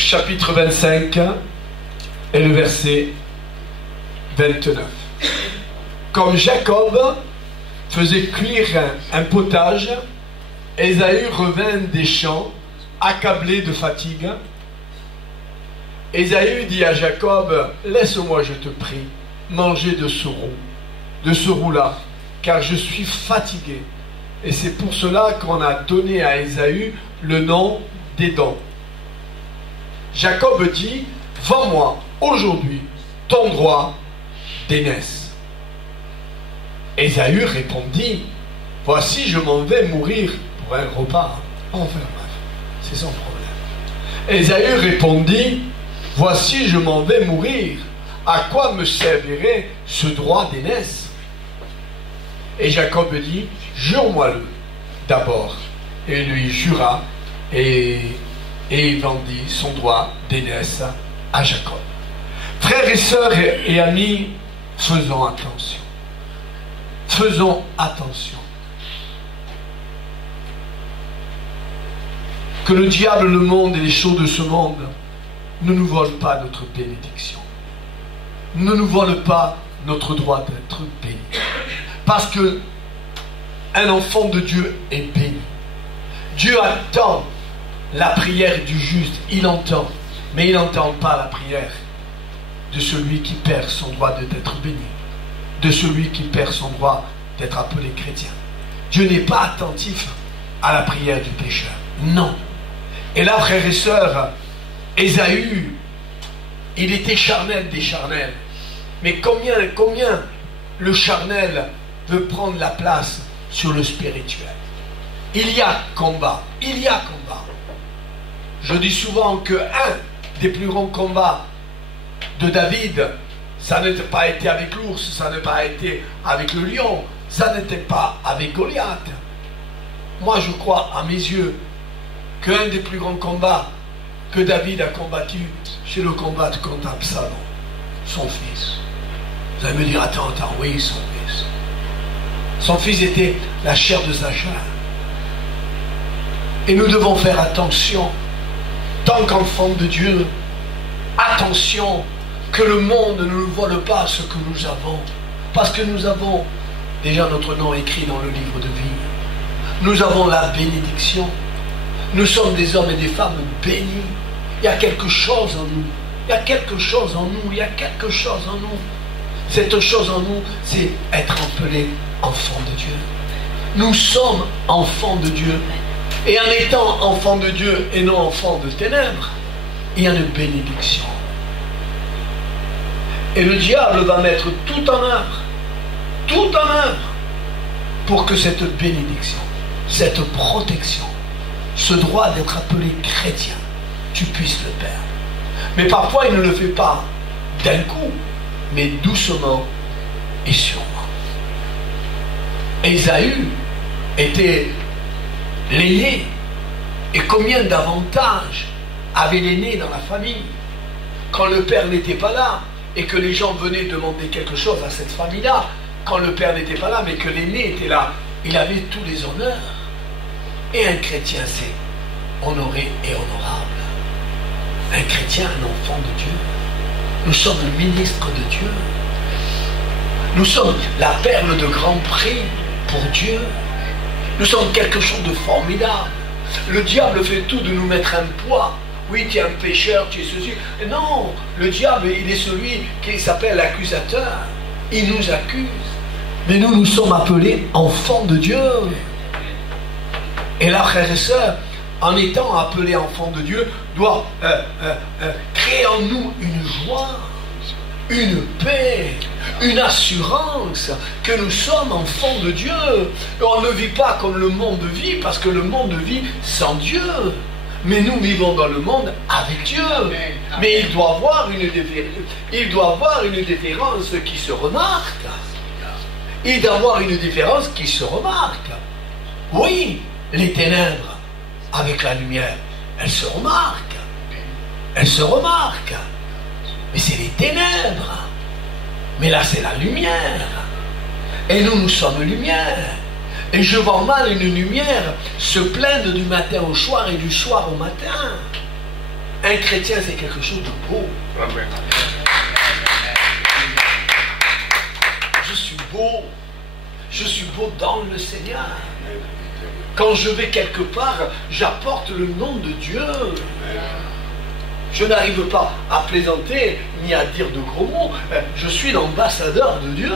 chapitre 25 et le verset 29. Comme Jacob faisait cuire un potage, Ésaü revint des champs, accablé de fatigue. Ésaü dit à Jacob, laisse-moi, je te prie, manger de ce roux-là, car je suis fatigué. Et c'est pour cela qu'on a donné à Ésaü le nom d'Édom. Jacob dit, vends-moi aujourd'hui ton droit d'aînesse. Ésaü répondit, voici, je m'en vais mourir pour un repas. Enfin bref, c'est son problème. Ésaü répondit, voici, je m'en vais mourir. À quoi me servirait ce droit d'aînesse? Et Jacob dit, jure-moi-le d'abord. Et lui jura et il vendit son droit d'aînesse à Jacob. Frères et sœurs et amis, faisons attention. Faisons attention. Que le diable, le monde et les choses de ce monde ne nous volent pas notre bénédiction. Ne nous volent pas notre droit d'être béni. Parce que un enfant de Dieu est béni. Dieu attend la prière du juste, il entend, mais il n'entend pas la prière de celui qui perd son droit d'être béni, de celui qui perd son droit d'être appelé chrétien. Dieu n'est pas attentif à la prière du pécheur, non. Et là, frères et sœurs, Ésaü, il était charnel des charnels. Mais combien le charnel veut prendre la place sur le spirituel? Il y a combat, il y a combat. Je dis souvent que un des plus grands combats de David, ça n'était pas été avec l'ours, ça n'a pas été avec le lion, ça n'était pas avec Goliath. Moi je crois à mes yeux qu'un des plus grands combats que David a combattu, c'est le combat contre Absalom, son fils. Vous allez me dire, attends, oui, son fils. Son fils était la chair de sa chair. Et nous devons faire attention, tant qu'enfants de Dieu, attention que le monde ne nous vole pas ce que nous avons. Parce que nous avons déjà notre nom écrit dans le livre de vie. Nous avons la bénédiction. Nous sommes des hommes et des femmes bénis. Il y a quelque chose en nous. Il y a quelque chose en nous. Il y a quelque chose en nous. Cette chose en nous, c'est être appelé enfant de Dieu. Nous sommes enfants de Dieu. Et en étant enfants de Dieu et non enfants de ténèbres, il y a une bénédiction. Et le diable va mettre tout en œuvre, pour que cette bénédiction, cette protection, ce droit d'être appelé chrétien, tu puisses le perdre. Mais parfois, il ne le fait pas d'un coup, mais doucement et sûrement. Ésaü était l'aîné. Et combien d'avantages avait l'aîné dans la famille? Quand le père n'était pas là, et que les gens venaient demander quelque chose à cette famille-là, quand le père n'était pas là, mais que l'aîné était là, il avait tous les honneurs. Et un chrétien, c'est honoré et honorable. Un chrétien, un enfant de Dieu. Nous sommes le ministre de Dieu. Nous sommes la perle de grand prix pour Dieu. Nous sommes quelque chose de formidable. Le diable fait tout de nous mettre un poids. Oui, tu es un pécheur, tu es ceci. Non, le diable, il est celui qui s'appelle l'accusateur. Il nous accuse. Mais nous, nous sommes appelés enfants de Dieu. Et là, frères et sœurs, en étant appelés enfants de Dieu, doit créer en nous une joie, une paix, une assurance que nous sommes enfants de Dieu. Et on ne vit pas comme le monde vit, parce que le monde vit sans Dieu. Mais nous vivons dans le monde avec Dieu. Mais il doit avoir une différence qui se remarque. Il doit avoir une différence qui se remarque. Oui, les ténèbres avec la lumière, elles se remarquent. Elles se remarquent. Mais c'est les ténèbres. Mais là, c'est la lumière. Et nous, nous sommes lumière. Et je vois mal une lumière se plaindre du matin au soir et du soir au matin. Un chrétien, c'est quelque chose de beau. Amen. Je suis beau. Je suis beau dans le Seigneur. Quand je vais quelque part, j'apporte le nom de Dieu. Je n'arrive pas à plaisanter ni à dire de gros mots. Je suis l'ambassadeur de Dieu.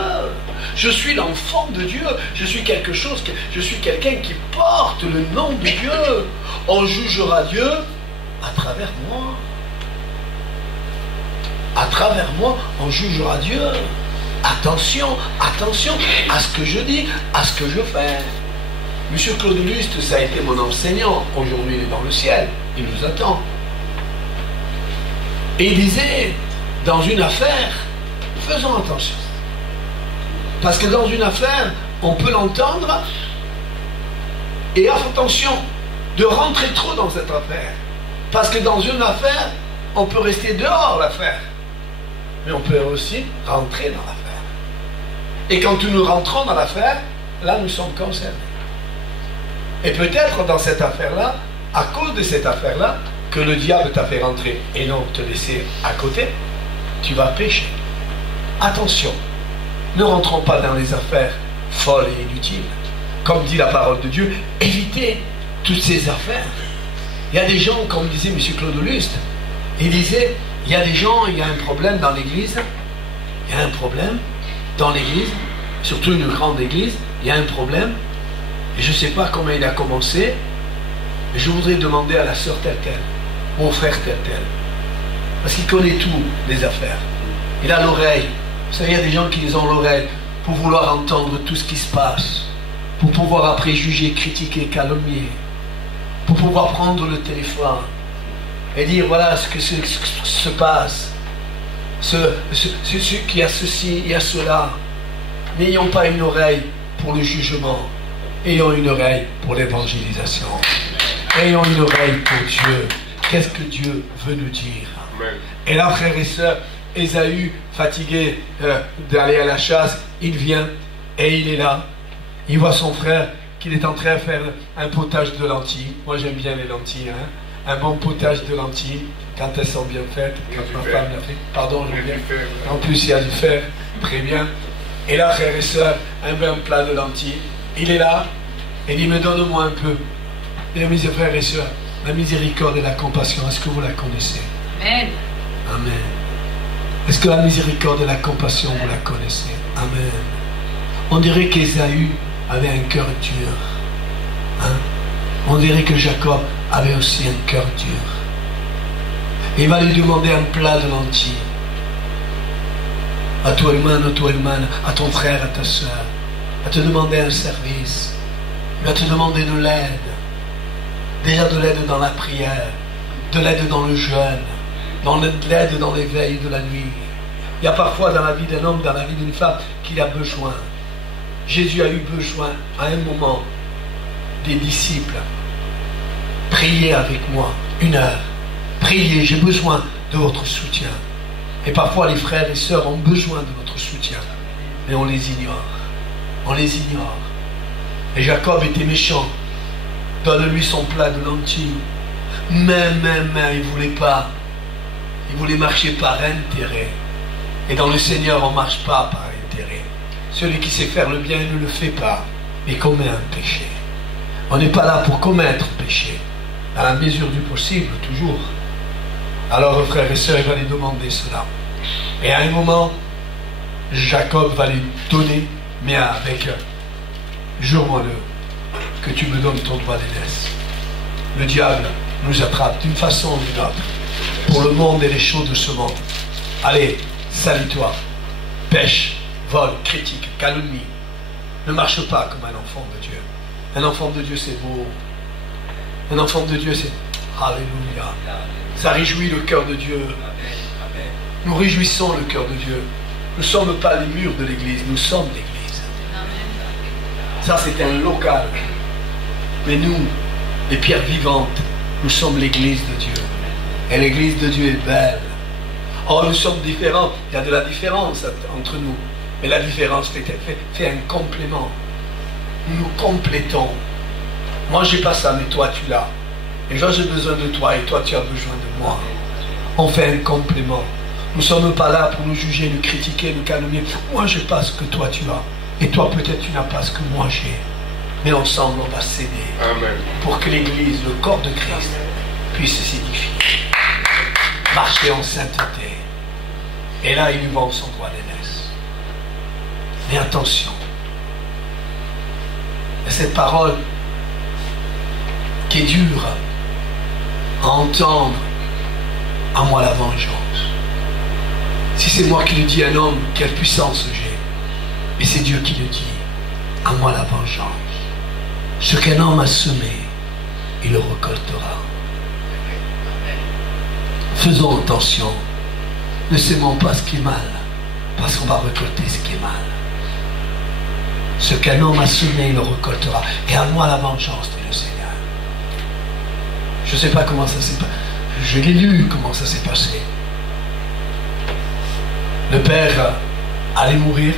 Je suis l'enfant de Dieu. Je suis quelqu'un qui porte le nom de Dieu. On jugera Dieu à travers moi. À travers moi, on jugera Dieu. Attention, attention à ce que je dis, à ce que je fais. Monsieur Claude Lust, ça a été mon enseignant. Aujourd'hui, il est dans le ciel. Il nous attend. Et il disait, dans une affaire, faisons attention. Parce que dans une affaire, on peut l'entendre. Et attention de rentrer trop dans cette affaire. Parce que dans une affaire, on peut rester dehors l'affaire. Mais on peut aussi rentrer dans l'affaire. Et quand nous rentrons dans l'affaire, là nous sommes concernés. Et peut-être dans cette affaire-là, à cause de cette affaire-là, que le diable t'a fait rentrer et non te laisser à côté, tu vas pécher. Attention, ne rentrons pas dans les affaires folles et inutiles. Comme dit la parole de Dieu, évitez toutes ces affaires. Il y a des gens, comme disait M. Claude Lust, il disait, il y a des gens, il y a un problème dans l'église, il y a un problème dans l'église, surtout une grande église, il y a un problème, et je ne sais pas comment il a commencé, mais je voudrais demander à la sœur telle, mon frère tel, parce qu'il connaît tout les affaires. Il a l'oreille. Vous savez, il y a des gens qui ont l'oreille pour vouloir entendre tout ce qui se passe, pour pouvoir après juger, critiquer, calomnier, pour pouvoir prendre le téléphone et dire voilà ce que se passe, qu'il y a ceci, il y a cela. N'ayons pas une oreille pour le jugement, ayons une oreille pour l'évangélisation. Ayons une oreille pour Dieu. Qu'est-ce que Dieu veut nous dire? Amen. Et là, frères et sœurs, Ésaü, fatigué d'aller à la chasse, il vient et il est là. Il voit son frère qu'il est en train de faire un potage de lentilles. Moi, j'aime bien les lentilles. Hein? Un bon potage de lentilles, quand elles sont bien faites, quand ma femme l'a fait. Pardon, je viens. En plus, il y a du fer. Très bien. Et là, frères et sœurs, un bon plat de lentilles. Il est là et il dit, me donne-moi un peu. Et mes frères et sœurs, la miséricorde et la compassion, est-ce que vous la connaissez? Amen. Amen. Est-ce que la miséricorde et la compassion, vous la connaissez? Amen. On dirait qu'Ésaü avait un cœur dur. Hein? On dirait que Jacob avait aussi un cœur dur. Et il va lui demander un plat de lentilles. À toi, hermano, à ton frère, à ta soeur, à te demander un service. Il va te demander de l'aide. Déjà de l'aide dans la prière, de l'aide dans le jeûne, de l'aide dans l'éveil de la nuit. Il y a parfois dans la vie d'un homme, dans la vie d'une femme, qu'il a besoin. Jésus a eu besoin, à un moment, des disciples. Priez avec moi, 1 heure. Priez, j'ai besoin de votre soutien. Et parfois les frères et sœurs ont besoin de notre soutien. Mais on les ignore. On les ignore. Et Jacob était méchant. Donne-lui son plat de lentilles. Mais, il ne voulait pas. Il voulait marcher par intérêt. Et dans le Seigneur, on ne marche pas par intérêt. Celui qui sait faire le bien ne le fait pas, mais commet un péché. On n'est pas là pour commettre péché. À la mesure du possible, toujours. Alors, frères et sœurs, il va lui demander cela. Et à un moment, Jacob va lui donner, mais avec jure-moi-le, que tu me donnes ton droit d'aînesse. Le diable nous attrape d'une façon ou d'une autre pour le monde et les choses de ce monde. Allez, salis-toi, pêche, vole, critique, calomnie. Ne marche pas comme un enfant de Dieu. Un enfant de Dieu, c'est beau. Un enfant de Dieu, c'est Alléluia. Ça réjouit le cœur de Dieu. Nous réjouissons le cœur de Dieu. Nous ne sommes pas les murs de l'église, nous sommes l'église. Ça, c'est un local. Mais nous, les pierres vivantes, nous sommes l'église de Dieu. Et l'église de Dieu est belle. Oh, nous sommes différents. Il y a de la différence entre nous. Mais la différence fait un complément. Nous nous complétons. Moi, j'ai pas ça, mais toi, tu l'as. Et moi, j'ai besoin de toi et toi, tu as besoin de moi. On fait un complément. Nous ne sommes pas là pour nous juger, nous critiquer, nous calomnier. Moi, je n'ai pas ce que toi, tu as. Et toi, peut-être, tu n'as pas ce que moi, j'ai. Mais ensemble, on va s'aider. Amen. Pour que l'Église, le corps de Christ, puisse s'édifier. Marcher en sainteté. Et là, il lui vend son droit d'aînesse. Mais attention. Et cette parole qui est dure à entendre, à moi la vengeance. Si c'est moi qui le dis à un homme, quelle puissance j'ai. Et c'est Dieu qui le dit, à moi la vengeance. Ce qu'un homme a semé, il le récoltera. Faisons attention. Ne sémons pas ce qui est mal, parce qu'on va récolter ce qui est mal. Ce qu'un homme a semé, il le récoltera. Et à moi la vengeance, dit le Seigneur. Je ne sais pas comment ça s'est passé. Je l'ai lu, comment ça s'est passé. Le père allait mourir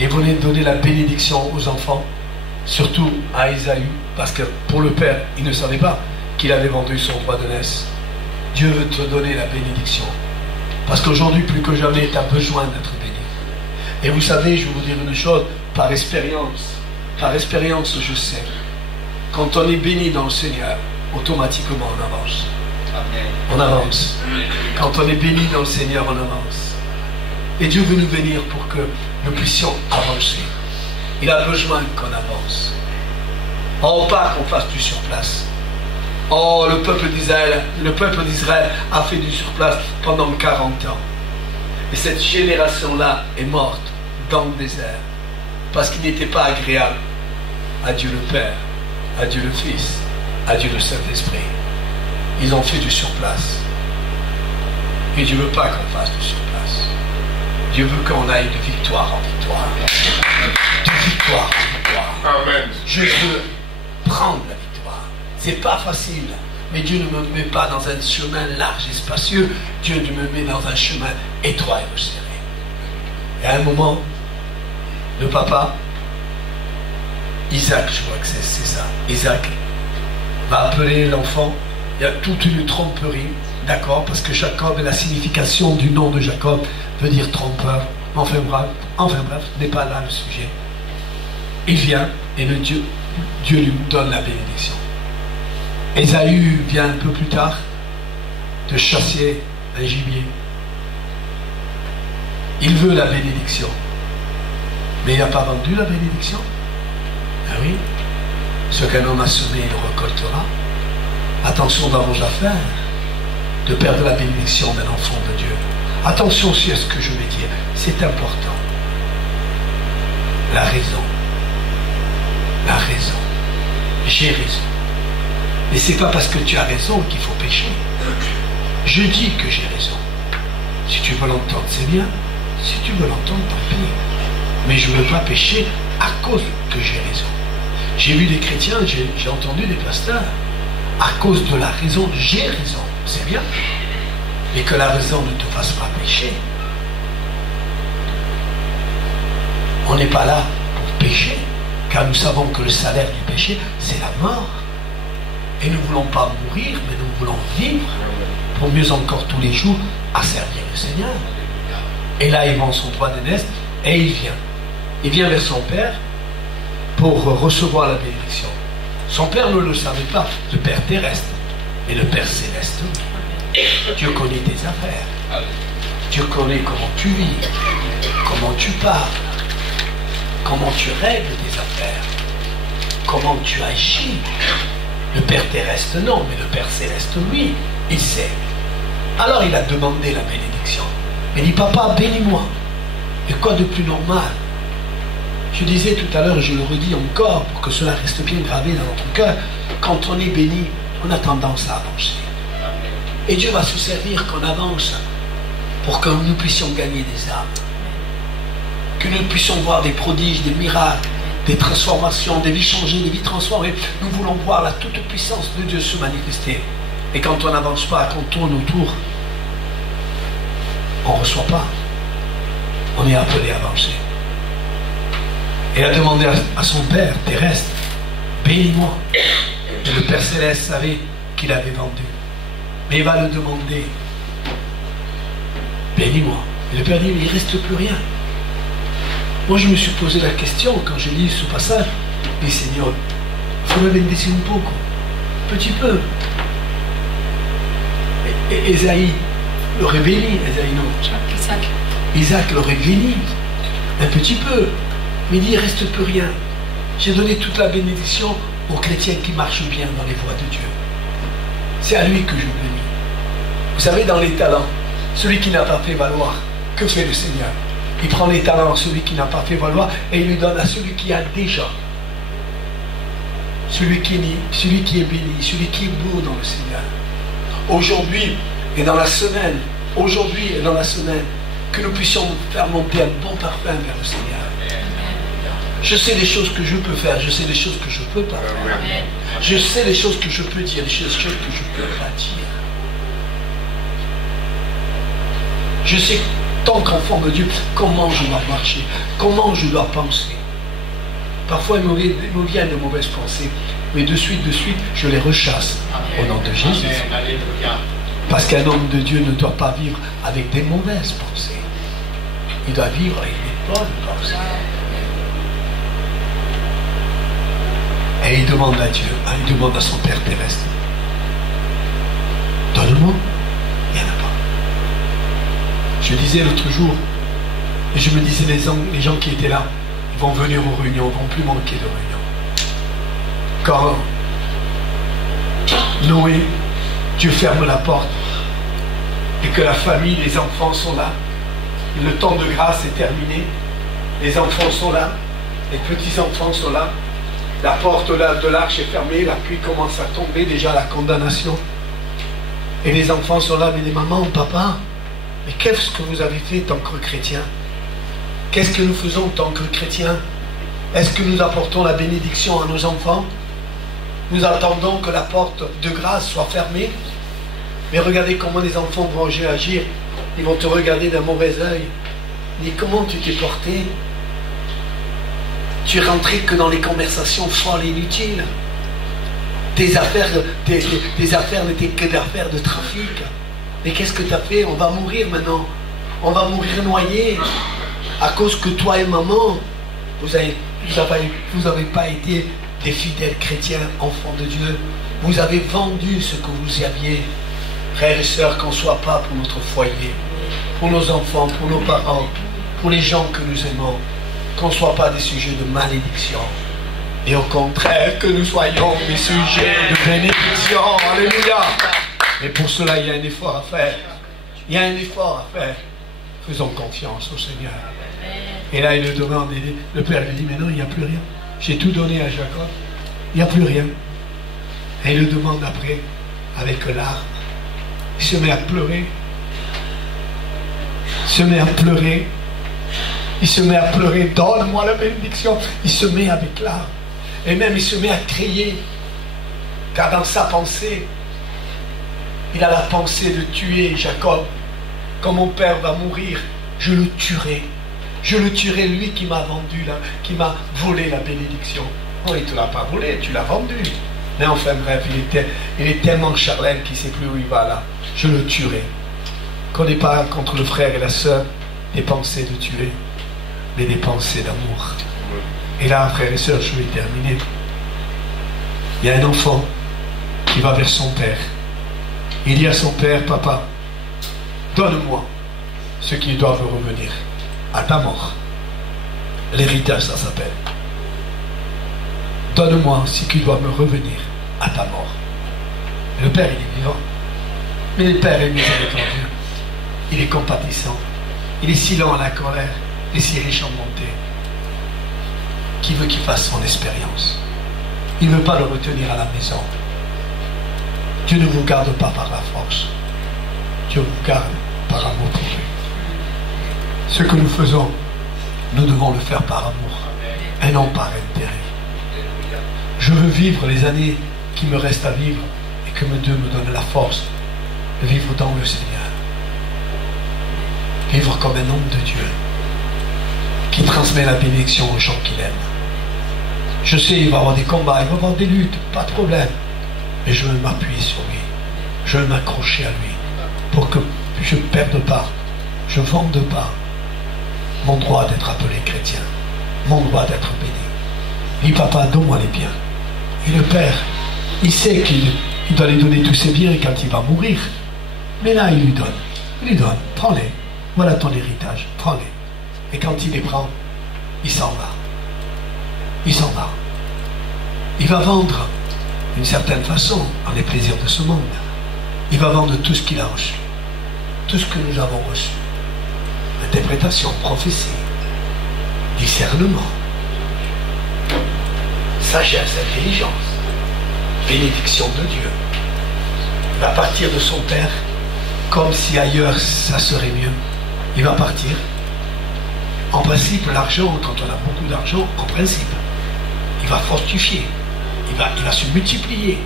et venait de donner la bénédiction aux enfants, surtout à Ésaü, parce que pour le père, il ne savait pas qu'il avait vendu son droit d'aînesse. Dieu veut te donner la bénédiction. Parce qu'aujourd'hui, plus que jamais, tu as besoin d'être béni. Et vous savez, je vais vous dire une chose, par expérience, je sais, quand on est béni dans le Seigneur, automatiquement on avance. On avance. Quand on est béni dans le Seigneur, on avance. Et Dieu veut nous bénir pour que nous puissions avancer. Il a besoin qu'on avance. Oh, pas qu'on fasse du surplace. Oh, le peuple d'Israël a fait du surplace pendant 40 ans. Et cette génération-là est morte dans le désert. Parce qu'il n'était pas agréable à Dieu le Père, à Dieu le Fils, à Dieu le Saint-Esprit. Ils ont fait du surplace. Et Dieu ne veut pas qu'on fasse du surplace. Dieu veut qu'on aille de victoire en victoire. De victoire en victoire. Amen. Je veux prendre la victoire. C'est pas facile. Mais Dieu ne me met pas dans un chemin large et spacieux. Dieu me met dans un chemin étroit et resserré. Et à un moment, le papa, Isaac, je crois que c'est ça, Isaac, va appeler l'enfant. Il y a toute une tromperie, d'accord, parce que Jacob, la signification du nom de Jacob veut dire trompeur. Enfin bref, ce n'est pas là le sujet. Il vient et Dieu lui donne la bénédiction. Ésaü vient un peu plus tard de chasser un gibier. Il veut la bénédiction. Mais il n'a pas vendu la bénédiction. Ah oui. Ce qu'un homme a semé, il le récoltera. Attention dans vos affaires de perdre la bénédiction d'un enfant de Dieu. Attention aussi à ce que je vais dire. C'est important. La raison. La raison. J'ai raison. Mais c'est pas parce que tu as raison qu'il faut pécher. Je dis que j'ai raison. Si tu veux l'entendre, c'est bien. Si tu veux l'entendre, tant pis. Mais je ne veux pas pécher à cause que j'ai raison. J'ai vu des chrétiens, j'ai entendu des pasteurs. À cause de la raison, j'ai raison. C'est bien. Mais que la raison ne te fasse pas pécher. On n'est pas là pour pécher, car nous savons que le salaire du péché, c'est la mort. Et nous ne voulons pas mourir, mais nous voulons vivre pour mieux encore tous les jours à servir le Seigneur. Et là, il vend son droit d'aînesse et il vient. Il vient vers son père pour recevoir la bénédiction. Son père ne le savait pas, le père terrestre, mais le père céleste. Dieu connaît tes affaires. Dieu connaît comment tu vis, comment tu parles, comment tu règles tes affaires, comment tu agis. Le père terrestre non, mais le père céleste oui, il sait. Alors il a demandé la bénédiction. Il dit, papa, bénis-moi. Et quoi de plus normal? Je disais tout à l'heure, et je le redis encore, pour que cela reste bien gravé dans notre cœur, quand on est béni, on a tendance à avancer. Et Dieu va se servir qu'on avance pour que nous puissions gagner des âmes. Que nous puissions voir des prodiges, des miracles, des transformations, des vies changées, des vies transformées. Nous voulons voir la toute-puissance de Dieu se manifester. Et quand on n'avance pas, qu'on tourne autour, on ne reçoit pas. On est appelé à avancer. Et il a demandé à son père terrestre, bénis-moi. Et le Père Céleste savait qu'il avait vendu. Mais il va le demander. Bénis-moi. Et le Père dit, il ne reste plus rien. Moi, je me suis posé la question quand j'ai lu ce passage. Mais Seigneur, il faut me bénir un peu, petit peu. Et Esaïe l'aurait béni, Isaac l'aurait béni, un petit peu. Mais il dit, il ne reste plus rien. J'ai donné toute la bénédiction aux chrétiens qui marchent bien dans les voies de Dieu. C'est à lui que je bénis. Vous savez, dans les talents, celui qui n'a pas fait valoir, que fait le Seigneur? Il prend les talents à celui qui n'a pas fait valoir et il lui donne à celui qui a déjà. Celui qui est béni, celui qui est beau dans le Seigneur. Aujourd'hui et dans la semaine, que nous puissions faire monter un bon parfum vers le Seigneur. Je sais les choses que je peux faire, je sais les choses que je ne peux pas faire. Je sais les choses que je peux dire, les choses que je ne peux pas dire. Je sais, tant qu'enfant de Dieu, comment je dois marcher, comment je dois penser. Parfois, il me vient de mauvaises pensées, mais de suite, je les rechasse au nom de Jésus. Parce qu'un homme de Dieu ne doit pas vivre avec des mauvaises pensées. Il doit vivre avec des bonnes pensées. Et il demande à Dieu, il demande à son Père terrestre. Donne-moi, il n'y en a pas. Je disais l'autre jour, et je me disais, les gens qui étaient là, ils vont venir aux réunions, ils ne vont plus manquer de réunions. Quand Noé, Dieu ferme la porte, et que la famille, les enfants sont là, le temps de grâce est terminé, les enfants sont là, les petits-enfants sont là, la porte de l'arche est fermée, la pluie commence à tomber, déjà la condamnation. Et les enfants sont là, mais les mamans, papa, mais qu'est-ce que vous avez fait tant que chrétien? Qu'est-ce que nous faisons tant que chrétiens? Est-ce que nous apportons la bénédiction à nos enfants? Nous attendons que la porte de grâce soit fermée. Mais regardez comment les enfants vont réagir. Ils vont te regarder d'un mauvais œil. Mais comment tu t'es porté? Tu es rentré que dans les conversations folles et inutiles. Tes affaires n'étaient que des affaires de trafic. Mais qu'est-ce que tu as fait? On va mourir maintenant. On va mourir noyé. À cause que toi et maman, vous n'avez pas été des fidèles chrétiens, enfants de Dieu. Vous avez vendu ce que vous aviez. Frères et sœurs, qu'on ne soit pas pour notre foyer, pour nos enfants, pour nos parents, pour les gens que nous aimons, qu'on ne soit pas des sujets de malédiction. Et au contraire, que nous soyons des sujets de bénédiction. Alléluia. Et pour cela, il y a un effort à faire. Il y a un effort à faire. Faisons confiance au Seigneur. Et là, il le demande, et le Père lui dit, mais non, il n'y a plus rien. J'ai tout donné à Jacob. Il n'y a plus rien. Et il le demande après, avec larmes. Il se met à pleurer. Il se met à pleurer. Il se met à pleurer. Donne-moi la bénédiction. Il se met avec larmes. Et même il se met à crier. Car dans sa pensée, il a la pensée de tuer Jacob. Quand mon père va mourir, je le tuerai. Je le tuerai, lui qui m'a vendu, là, qui m'a volé la bénédiction. Oh, il ne te l'a pas volé, tu l'as vendu. Mais enfin bref, il est tellement charnel qu'il ne sait plus où il va là. Je le tuerai. Qu'on n'ait pas contre le frère et la sœur des pensées de tuer, mais des pensées d'amour. Et là, frères et sœurs, je vais terminer. Il y a un enfant qui va vers son père. Il dit à son père, papa, donne-moi ce qui doit me revenir à ta mort. L'héritage, ça s'appelle. Donne-moi ce qui doit me revenir à ta mort. Et le père, il est vivant. Mais le père est miséricordieux. Il est compatissant. Il est si lent à la colère et si riche en bonté. Qui veut qu'il fasse son expérience? Il ne veut pas le retenir à la maison. Dieu ne vous garde pas par la force. Dieu vous garde par amour pour lui. Ce que nous faisons, nous devons le faire par amour et non par intérêt. Je veux vivre les années qui me restent à vivre et que Dieu me donne la force de vivre dans le Seigneur. Vivre comme un homme de Dieu qui transmet la bénédiction aux gens qu'il aime. Je sais, il va y avoir des combats, il va y avoir des luttes, pas de problème. mais je veux m'appuyer sur lui. Je veux m'accrocher à lui pour que je ne perde pas, je ne vende pas mon droit d'être appelé chrétien, mon droit d'être béni. Il dit, papa, donne-moi les biens. Et le père, il sait qu'il doit lui donner tous ses biens quand il va mourir. Mais là, il lui donne. Il lui donne, prends-les. Voilà ton héritage, prends-les. Et quand il les prend, il s'en va. Il s'en va. Il va vendre, d'une certaine façon, dans les plaisirs de ce monde. Il va vendre tout ce qu'il a reçu. Tout ce que nous avons reçu. Interprétation, prophétie, discernement, sagesse, intelligence, bénédiction de Dieu. Il va partir de son père comme si ailleurs ça serait mieux. Il va partir. En principe, l'argent, quand on a beaucoup d'argent, en principe, il va fortifier. Il va se multiplier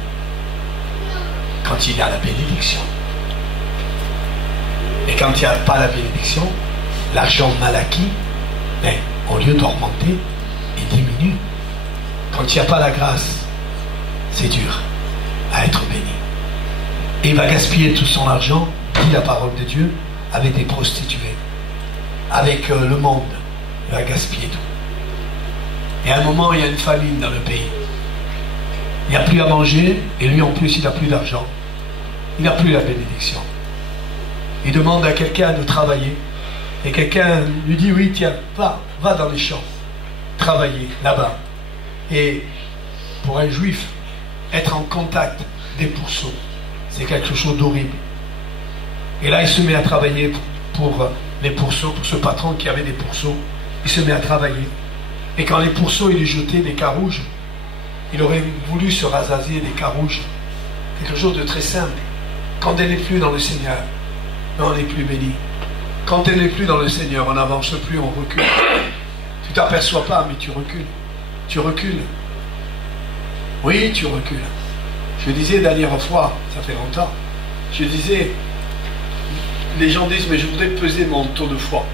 quand il y a la bénédiction. Et quand il n'y a pas la bénédiction, l'argent mal acquis, mais au lieu d'augmenter, il diminue. Quand il n'y a pas la grâce, c'est dur à être béni. Et il va gaspiller tout son argent, dit la parole de Dieu, avec des prostituées, avec le monde. Il va gaspiller tout. Et à un moment, il y a une famine dans le pays. Il n'y a plus à manger, et lui en plus, il n'a plus d'argent. Il n'a plus la bénédiction. Il demande à quelqu'un de travailler. Et quelqu'un lui dit, oui, tiens, va dans les champs, travailler là-bas. Et pour un juif, être en contact des pourceaux, c'est quelque chose d'horrible. Et là, il se met à travailler pour les pourceaux, pour ce patron qui avait des pourceaux. Il se met à travailler. Et quand les pourceaux, il les jetaient des carouges, il aurait voulu se rassasier des carouges. Quelque chose de très simple. Quand elle n'est plus dans le Seigneur, on n'est plus béni. Quand elle n'est plus dans le Seigneur, on n'avance plus, on recule. Tu t'aperçois pas, mais tu recules. Tu recules. Oui, tu recules. Je disais dernière fois, ça fait longtemps, je disais, les gens disent, mais je voudrais peser mon taux de foi.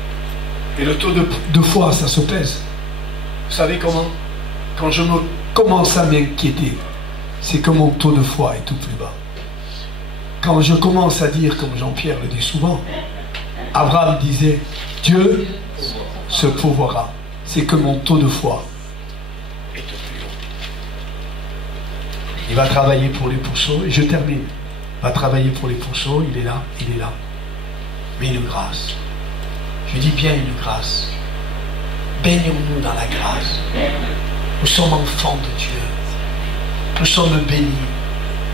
Et le taux de foi, ça se pèse. Vous savez comment? Quand je commence à m'inquiéter, c'est que mon taux de foi est tout plus bas. Quand je commence à dire, comme Jean-Pierre le dit souvent, Abraham disait, Dieu se pourvoira. C'est que mon taux de foi est tout plus haut. Il va travailler pour les pourceaux, et je termine. Il va travailler pour les pourceaux, il est là. Mais une grâce. Je dis bien une grâce. Baignons-nous dans la grâce. Nous sommes enfants de Dieu. Nous sommes bénis.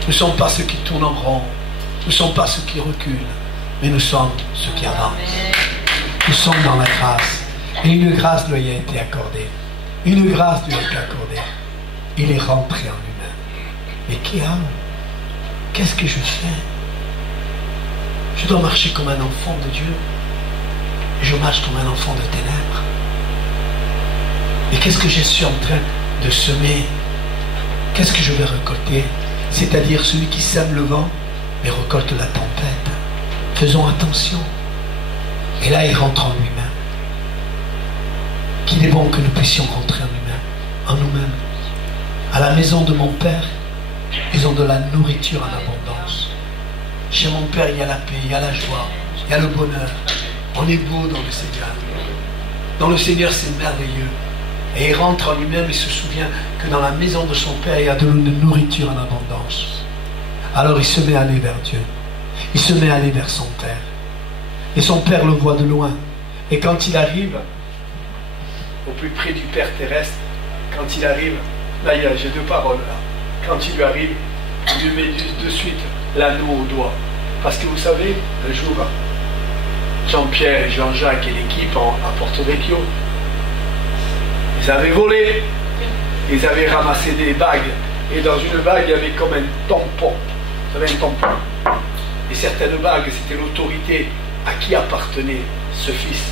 Nous ne sommes pas ceux qui tournent en rond. Nous ne sommes pas ceux qui reculent. Mais nous sommes ceux qui avancent. Nous sommes dans la grâce. Et une grâce lui a été accordée. Une grâce lui a été accordée. Il est rentré en lui-même. Mais qui a? Qu'est-ce que je fais? Je dois marcher comme un enfant de Dieu. Et je marche comme un enfant de ténèbres. Et qu'est-ce que je suis en train de semer? Qu'est-ce que je vais récolter? C'est-à-dire celui qui sème le vent, mais récolte la tempête. Faisons attention. Et là, il rentre en lui-même. Qu'il est bon que nous puissions rentrer en lui-même, en nous-mêmes. À la maison de mon Père, ils ont de la nourriture en abondance. Chez mon Père, il y a la paix, il y a la joie, il y a le bonheur. On est beau dans le Seigneur. Dans le Seigneur, c'est merveilleux. Et il rentre en lui-même et se souvient que dans la maison de son Père, il y a de la nourriture en abondance. Alors il se met à aller vers Dieu. Il se met à aller vers son Père. Et son Père le voit de loin. Et quand il arrive au plus près du Père terrestre, quand il arrive, là j'ai deux paroles là. Quand il lui arrive, il lui met de suite l'anneau au doigt. Parce que vous savez, un jour, Jean-Pierre et Jean-Jacques et l'équipe à Porto Vecchio, ils avaient volé, ils avaient ramassé des bagues, et dans une bague, il y avait comme un tampon. Vous savez, un tampon. Et certaines bagues, c'était l'autorité à qui appartenait ce fils.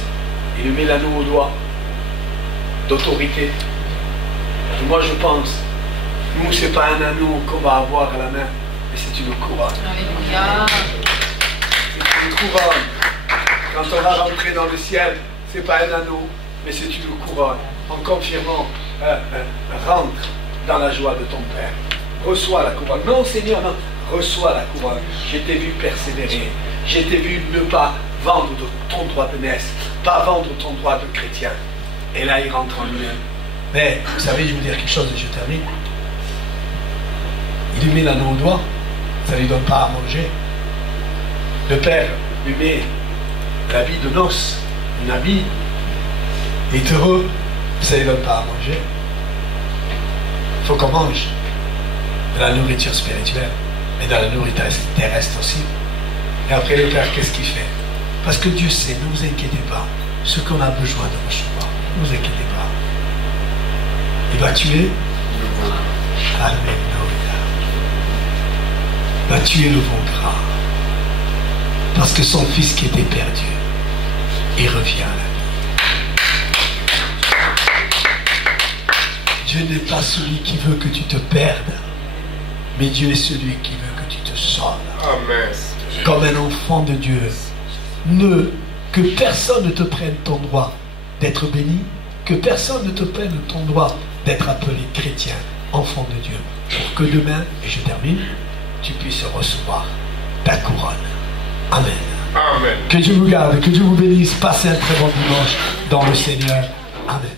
Il lui met l'anneau au doigt d'autorité. Et moi, je pense, nous, c'est pas un anneau qu'on va avoir à la main, mais c'est une couronne. C'est une couronne. Quand on va rentrer dans le ciel, c'est pas un anneau, mais c'est une couronne. En confirmant, rentre dans la joie de ton Père. reçois la couronne. Non, Seigneur, non, reçois la couronne. Je t'ai vu persévérer. Je t'ai vu ne pas vendre ton droit de naissance, pas vendre ton droit de chrétien. Et là, il rentre en lui-même. Mais, vous savez, je vais vous dire quelque chose et je termine. Il lui met l'anneau au doigt, ça ne lui donne pas à manger. Le père lui met l'habit de noces, un habit, il est heureux, ça ne lui donne pas à manger. Il faut qu'on mange de la nourriture spirituelle, mais de la nourriture terrestre aussi. Et après le père, qu'est-ce qu'il fait? Parce que Dieu sait, ne vous inquiétez pas, ce qu'on a besoin de recevoir, ne vous inquiétez pas. Il va tuer. Alléluia. Il va tuer le veau gras. Parce que son fils qui était perdu, il revient à la vie. Dieu n'est pas celui qui veut que tu te perdes, mais Dieu est celui qui veut que tu te sauves. Amen. Comme un enfant de Dieu. Que personne ne te prenne ton droit d'être béni, que personne ne te prenne ton droit d'être appelé chrétien, enfant de Dieu, pour que demain, et je termine, tu puisses recevoir ta couronne. Amen. Amen. Que Dieu vous garde, que Dieu vous bénisse. Passez un très bon dimanche dans le Seigneur. Amen.